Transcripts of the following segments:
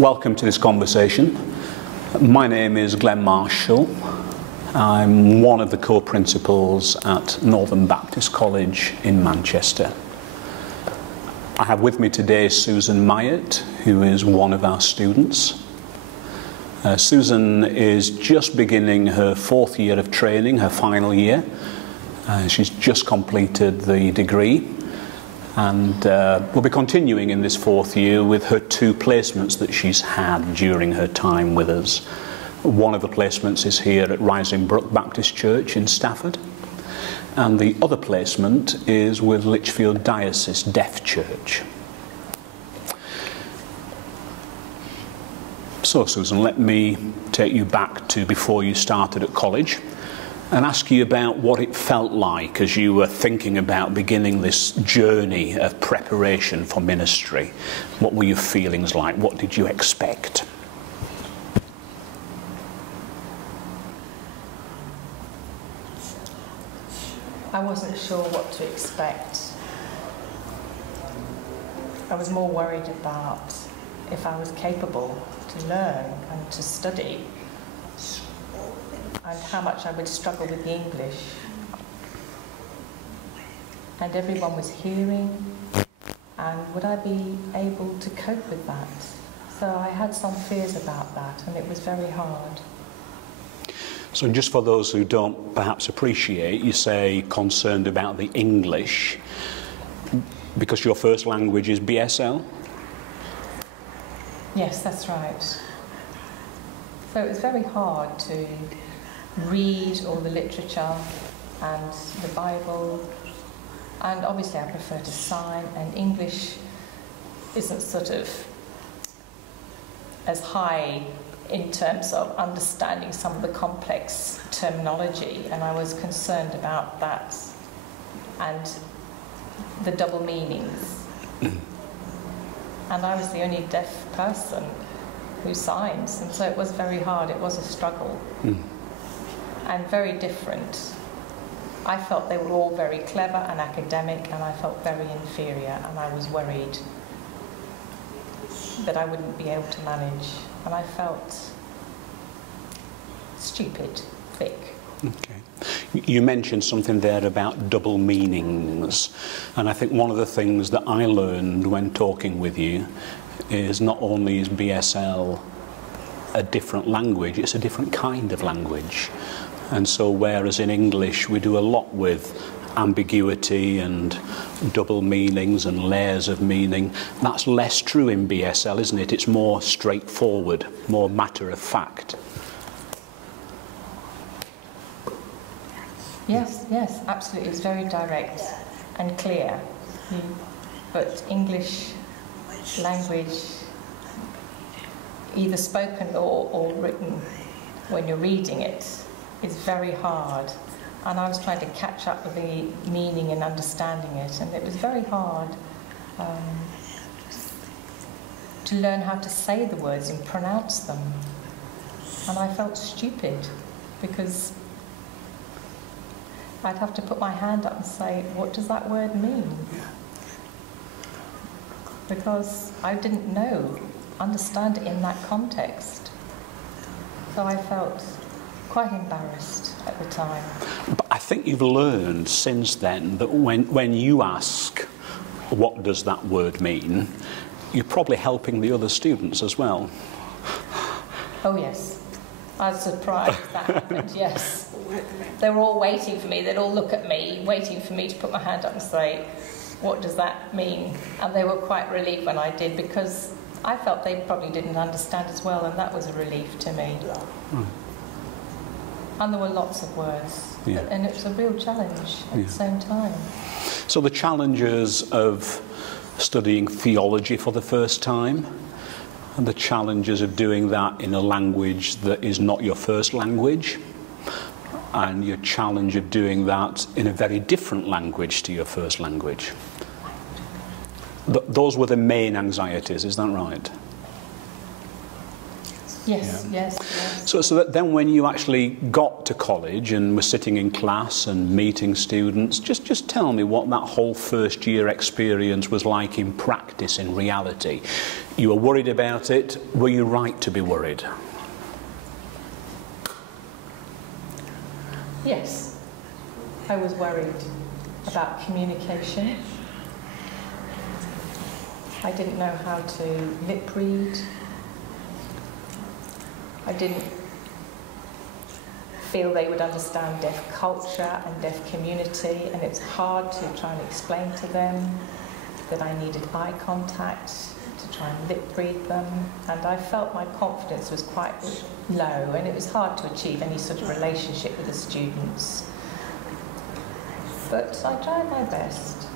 Welcome to this conversation. My name is Glen Marshall. I'm one of the co-principals at Northern Baptist College in Manchester. I have with me today Susan Myatt, who is one of our students. Susan is just beginning her fourth year of training, her final year. She's just completed the degree, and will be continuing in this fourth year with her two placements that she's had during her time with us. One of the placements is here at Rising Brook Baptist Church in Stafford, and the other placement is with Lichfield Diocese Deaf Church. So Susan, let me take you back to before you started at college and ask you about what it felt like as you were thinking about beginning this journey of preparation for ministry. What were your feelings like? What did you expect? I wasn't sure what to expect. I was more worried about if I was capable to learn and to study, and how much I would struggle with the English. And everyone was hearing, and would I be able to cope with that? So I had some fears about that, and it was very hard. So just for those who don't perhaps appreciate, you say concerned about the English because your first language is BSL? Yes, that's right. So it was very hard to read all the literature and the Bible, and obviously I prefer to sign, and English isn't sort of as high in terms of understanding some of the complex terminology, and I was concerned about that and the double meanings. And I was the only deaf person who signs, and so it was very hard. It was a struggle. And very different. I felt they were all very clever and academic, and I felt very inferior, and I was worried that I wouldn't be able to manage, and I felt stupid, thick. Okay. You mentioned something there about double meanings, and I think one of the things that I learned when talking with you is not only is BSL a different language, it's a different kind of language. And so whereas in English we do a lot with ambiguity and double meanings and layers of meaning, that's less true in BSL, isn't it? It's more straightforward, more matter of fact. Yes, yes, absolutely. It's very direct and clear. But English language, either spoken or written, when you're reading it, is very hard. And I was trying to catch up with the meaning and understanding it, and it was very hard to learn how to say the words and pronounce them. And I felt stupid because I'd have to put my hand up and say, what does that word mean? Because I didn't understand it in that context. So I felt quite embarrassed at the time. But I think you've learned since then that when you ask, what does that word mean, you're probably helping the other students as well. Oh yes, I was surprised that happened, yes. They were all waiting for me, they'd all look at me, waiting for me to put my hand up and say, what does that mean? And they were quite relieved when I did, because I felt they probably didn't understand as well, and that was a relief to me. And there were lots of words, and it was a real challenge at the same time. So the challenges of studying theology for the first time, and the challenges of doing that in a language that is not your first language, and your challenge of doing that in a very different language to your first language. Those were the main anxieties, is that right? Yes, Yeah. yes. So that then when you actually got to college and were sitting in class and meeting students, just tell me what that whole first year experience was like in practice, in reality. You were worried about it. Were you right to be worried? Yes, I was worried about communication. I didn't know how to lip read. I didn't feel they would understand deaf culture and deaf community, and it's hard to try and explain to them that I needed eye contact to try and lip read them, and I felt my confidence was quite low, and it was hard to achieve any sort of relationship with the students. But I tried my best.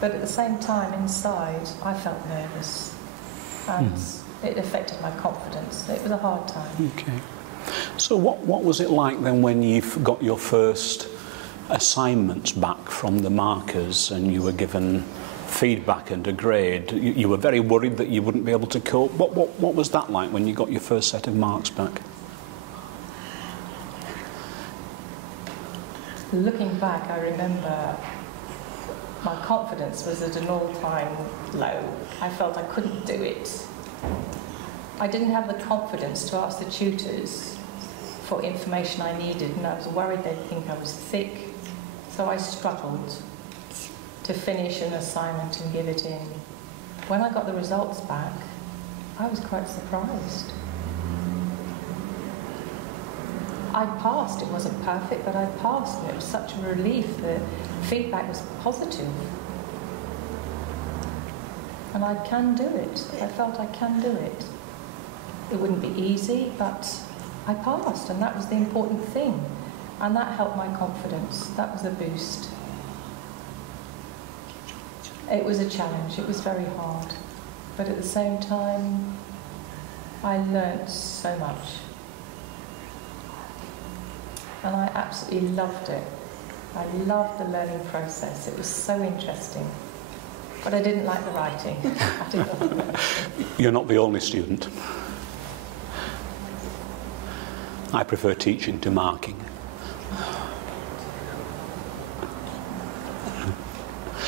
But at the same time, inside, I felt nervous, and it affected my confidence. It was a hard time. Okay. So what was it like then when you got your first assignments back from the markers and you were given feedback and a grade? You were very worried that you wouldn't be able to cope. What was that like when you got your first set of marks back? Looking back, I remember my confidence was at an all-time low. I felt I couldn't do it. I didn't have the confidence to ask the tutors for information I needed, and I was worried they'd think I was thick, so I struggled to finish an assignment and give it in. When I got the results back, I was quite surprised. I passed. It wasn't perfect, but I passed, and it was such a relief. The feedback was positive. And I can do it. I felt I can do it. It wouldn't be easy, but I passed, and that was the important thing. And that helped my confidence. That was a boost. It was a challenge. It was very hard. But at the same time, I learnt so much. And I absolutely loved it. I loved the learning process. It was so interesting. But I didn't like the writing. I didn't like the writing. You're not the only student. I prefer teaching to marking.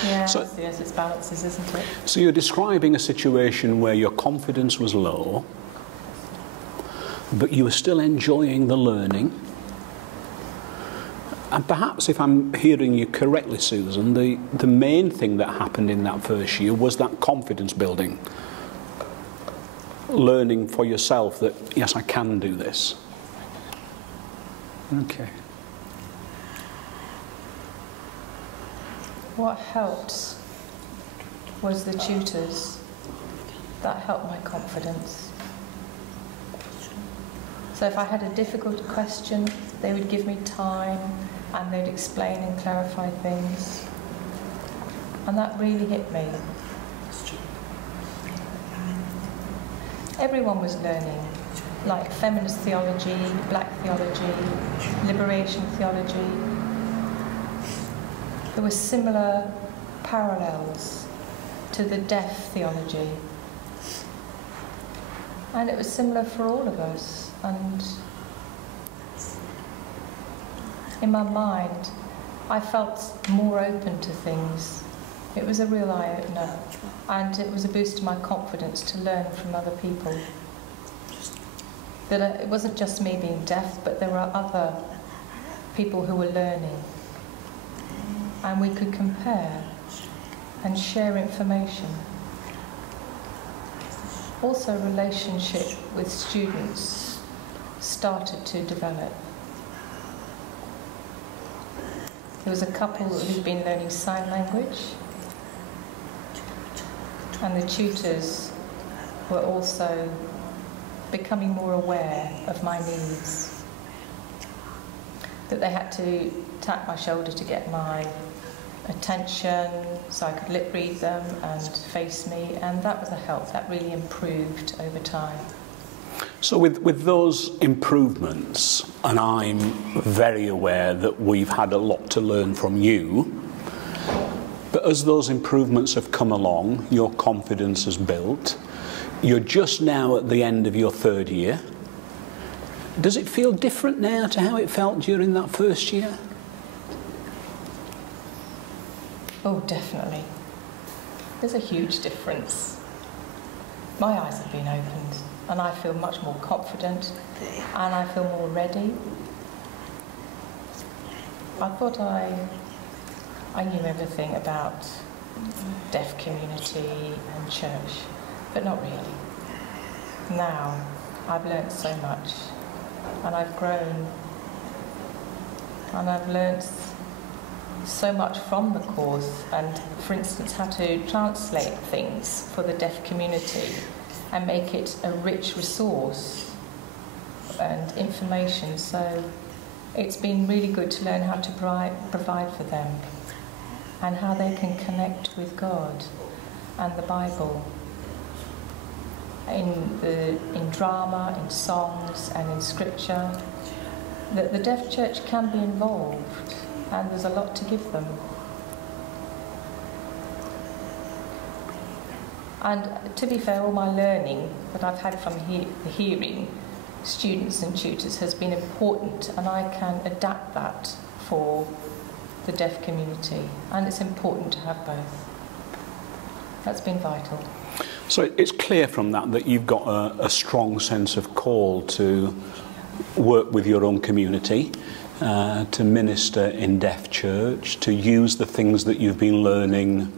Yes, yes, it's balances, isn't it? So you're describing a situation where your confidence was low, but you were still enjoying the learning. And perhaps, if I'm hearing you correctly, Susan, the main thing that happened in that first year was that confidence building. Learning for yourself that, yes, I can do this. Okay. What helped was the tutors. That helped my confidence. So if I had a difficult question, they would give me time and they'd explain and clarify things. And that really hit me. Everyone was learning, like feminist theology, black theology, liberation theology. There were similar parallels to the deaf theology. And it was similar for all of us. And in my mind, I felt more open to things. It was a real eye-opener, and it was a boost to my confidence to learn from other people. That it wasn't just me being deaf, but there were other people who were learning. And we could compare and share information. Also, relationship with students started to develop. There was a couple who'd been learning sign language, and the tutors were also becoming more aware of my needs. That they had to tap my shoulder to get my attention so I could lip read them and face me, and that was a help. That really improved over time. So with those improvements, and I'm very aware that we've had a lot to learn from you, but as those improvements have come along, your confidence has built, You're just now at the end of your third year. Does it feel different now to how it felt during that first year? Oh, definitely. There's a huge difference. My eyes have been opened and I feel much more confident and I feel more ready. I thought I knew everything about deaf community and church, but not really. Now, I've learnt so much, and I've grown, and I've learnt so much from the course, and for instance, how to translate things for the deaf community and make it a rich resource and information. So it's been really good to learn how to provide for them and how they can connect with God and the Bible in drama, in songs and in scripture. That the deaf church can be involved and there's a lot to give them. And to be fair, all my learning that I've had from the hearing students and tutors has been important, and I can adapt that for the deaf community, and it's important to have both. That's been vital. So it's clear from that you've got a strong sense of call to work with your own community, to minister in deaf church, to use the things that you've been learning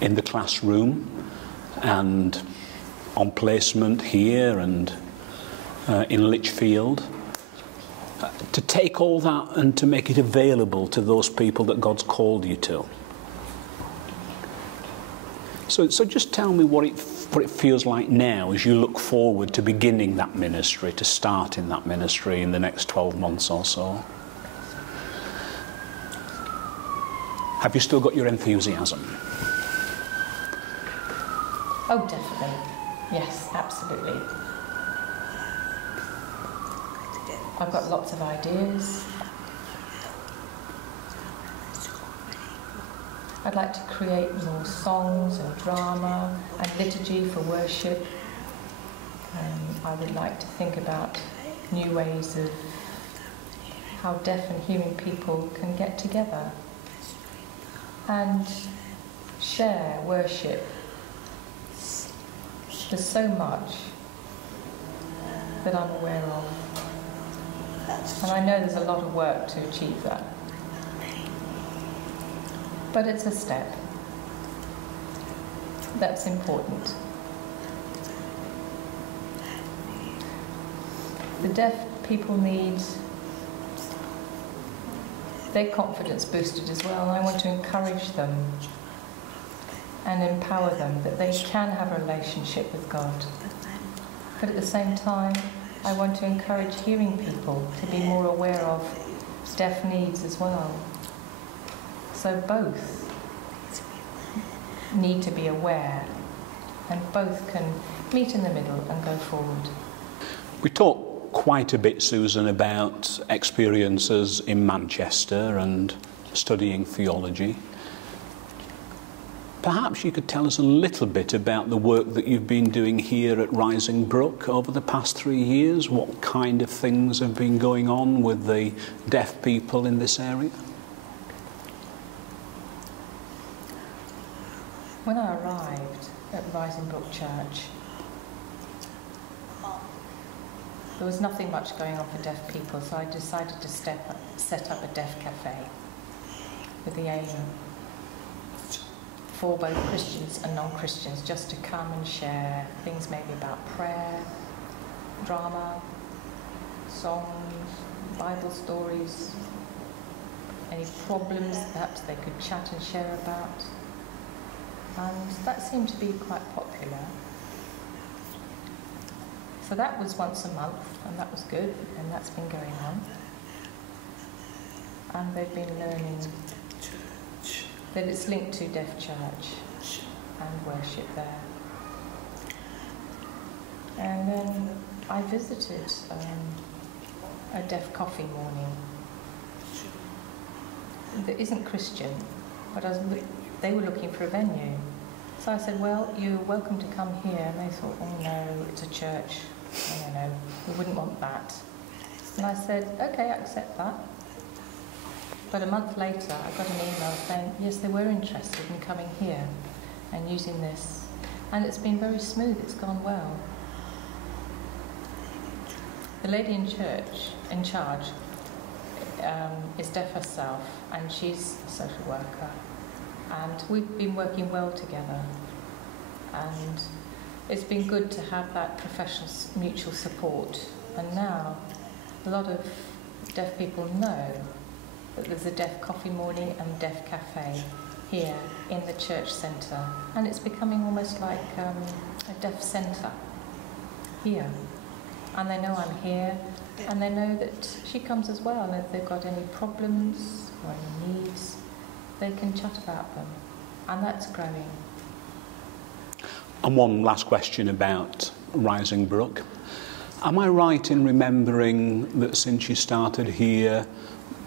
in the classroom and on placement here and in Lichfield, to take all that and to make it available to those people that God's called you to. So just tell me what it feels like now as you look forward to beginning that ministry, to starting that ministry in the next 12 months or so. Have you still got your enthusiasm? Oh, definitely. Yes, absolutely. I've got lots of ideas. I'd like to create more songs and drama and liturgy for worship. I would like to think about new ways of how deaf and hearing people can get together and share worship. There's so much that I'm aware of. And I know there's a lot of work to achieve that. But it's a step. That's important. The deaf people need their confidence boosted as well. I want to encourage them and empower them that they can have a relationship with God. But at the same time, I want to encourage hearing people to be more aware of deaf needs as well. So both need to be aware, and both can meet in the middle and go forward. We talked quite a bit, Susan, about experiences in Manchester and studying theology. Perhaps you could tell us a little bit about the work that you've been doing here at Rising Brook over the past 3 years. What kind of things have been going on with the deaf people in this area? When I arrived at Rising Brook Church, there was nothing much going on for deaf people, so I decided to set up a deaf cafe with the aim for both Christians and non-Christians just to come and share things maybe about prayer, drama, songs, Bible stories, any problems perhaps they could chat and share about. And that seemed to be quite popular. So that was once a month, and that was good, and that's been going on. And they've been learning that it's linked to deaf church and worship there. And then I visited a deaf coffee morning that isn't Christian, but they were looking for a venue. So I said, well, you're welcome to come here. And they thought, oh no, it's a church. No, we wouldn't want that. And I said, okay, I accept that. But a month later, I got an email saying, yes, they were interested in coming here and using this. And it's been very smooth, it's gone well. The lady in church, in charge, is deaf herself, and she's a social worker. And we've been working well together. And it's been good to have that professional mutual support. And now, a lot of deaf people know that there's a deaf coffee morning and deaf cafe here in the church centre. And it's becoming almost like a deaf centre here. And they know I'm here, and they know that she comes as well, and if they've got any problems or any needs, they can chat about them. And that's growing. And one last question about Rising Brook. Am I right in remembering that since you started here,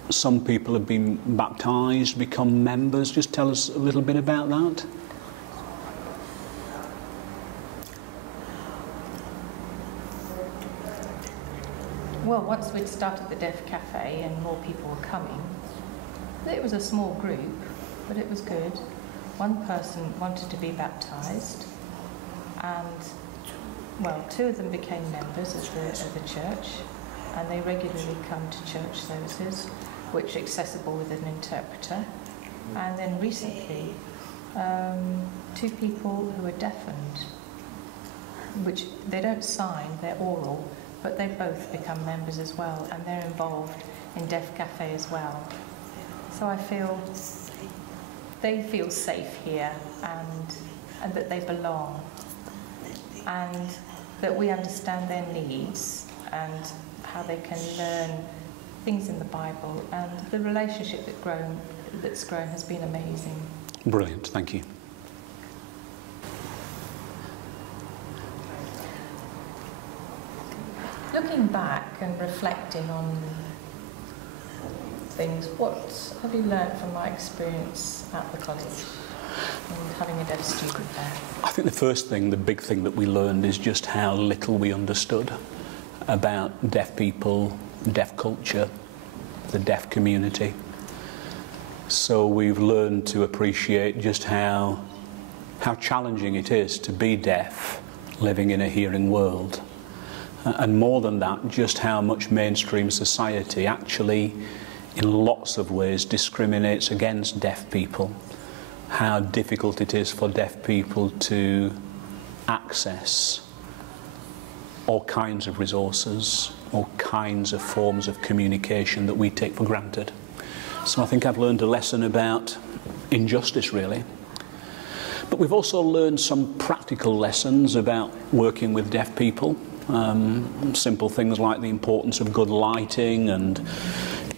some people have been baptised, become members? Just tell us a little bit about that. Well, once we'd started the Deaf Cafe and more people were coming, it was a small group, but it was good. One person wanted to be baptised, and, well, 2 of them became members of the church, and they regularly come to church services, which are accessible with an interpreter. And then recently, 2 people who are deafened, which they don't sign, they're oral, but they both become members as well, and they're involved in Deaf Cafe as well. So I feel they feel safe here, and that they belong, and that we understand their needs and how they can learn things in the Bible, and the relationship that's grown has been amazing. Brilliant, thank you. Looking back and reflecting on things, what have you learned from my experience at the college and having a deaf student there? I think the big thing that we learned is just how little we understood about deaf people, deaf culture, the deaf community. So we've learned to appreciate just how challenging it is to be deaf living in a hearing world. And more than that, just how much mainstream society actually, in lots of ways, discriminates against deaf people. How difficult it is for deaf people to access all kinds of resources, all kinds of forms of communication that we take for granted. So I think I've learned a lesson about injustice, really. But we've also learned some practical lessons about working with deaf people. Simple things like the importance of good lighting and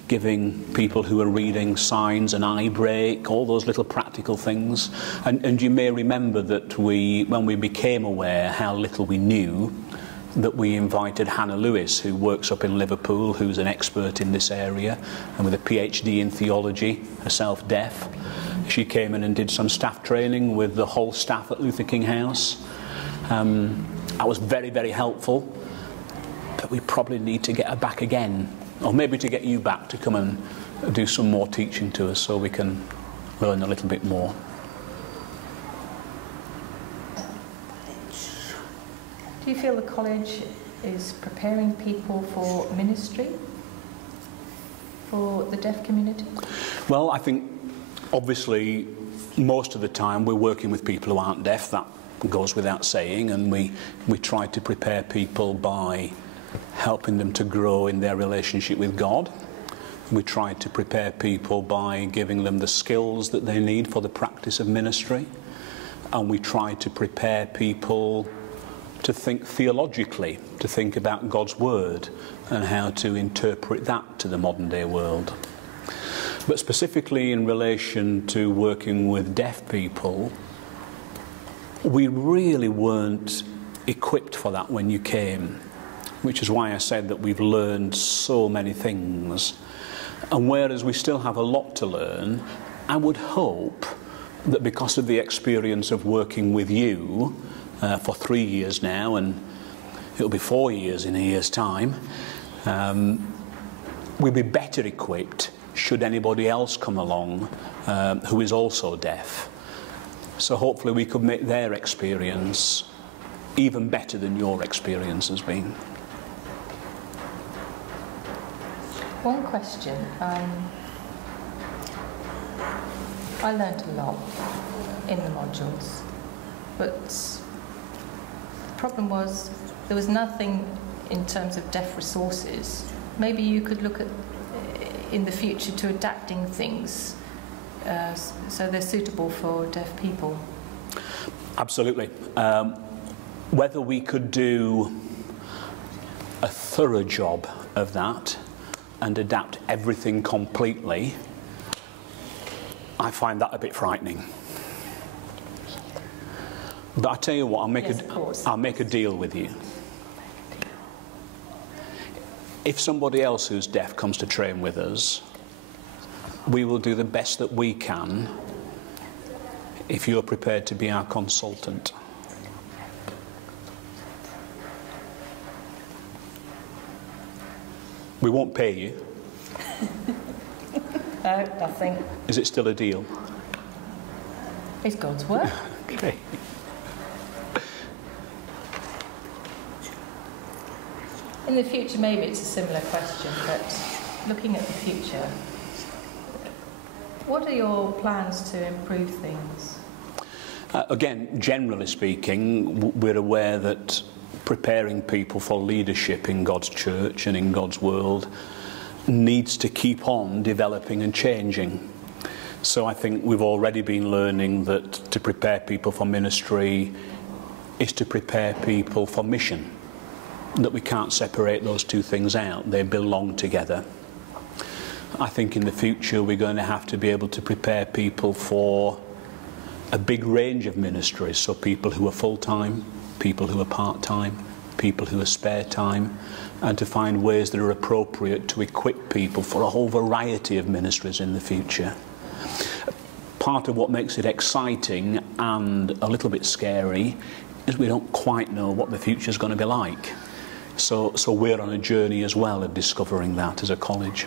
giving people who are reading signs an eye break, all those little practical things. And you may remember that when we became aware how little we knew, that we invited Hannah Lewis, who works up in Liverpool, who's an expert in this area and with a PhD in theology, herself deaf. She came in and did some staff training with the whole staff at Luther King House. That was very, very helpful, but we probably need to get her back again, or maybe to get you back to come and do some more teaching to us so we can learn a little bit more. Do you feel the college is preparing people for ministry, for the deaf community? Well, I think obviously most of the time we're working with people who aren't deaf. That goes without saying, and we try to prepare people by helping them to grow in their relationship with God. We try to prepare people by giving them the skills that they need for the practice of ministry, and we try to prepare people to think theologically, to think about God's word and how to interpret that to the modern day world. But specifically in relation to working with deaf people, we really weren't equipped for that when you came, which is why I said that we've learned so many things. And whereas we still have a lot to learn, I would hope that because of the experience of working with you for 3 years now, and it'll be 4 years in a year's time, we'll be better equipped should anybody else come along who is also deaf. So hopefully we could make their experience even better than your experience has been. One question. I learned a lot in the modules, but the problem was there was nothing in terms of deaf resources. Maybe you could look at in the future to adapting things so they're suitable for deaf people. Absolutely. Whether we could do a thorough job of that and adapt everything completely, I find that a bit frightening. But I tell you what, I'll make a deal with you. If somebody else who's deaf comes to train with us, we will do the best that we can if you're prepared to be our consultant. We won't pay you. No, nothing. Is it still a deal? It's God's work. Okay. In the future, maybe it's a similar question, but looking at the future, what are your plans to improve things? Again, generally speaking, we're aware that preparing people for leadership in God's church and in God's world needs to keep on developing and changing. So I think we've already been learning that to prepare people for ministry is to prepare people for mission, that we can't separate those two things out, they belong together. I think in the future we're going to have to be able to prepare people for a big range of ministries, so people who are full-time, people who are part-time, people who are spare time, and to find ways that are appropriate to equip people for a whole variety of ministries in the future. Part of what makes it exciting and a little bit scary is we don't quite know what the future is going to be like. So we're on a journey as well of discovering that as a college.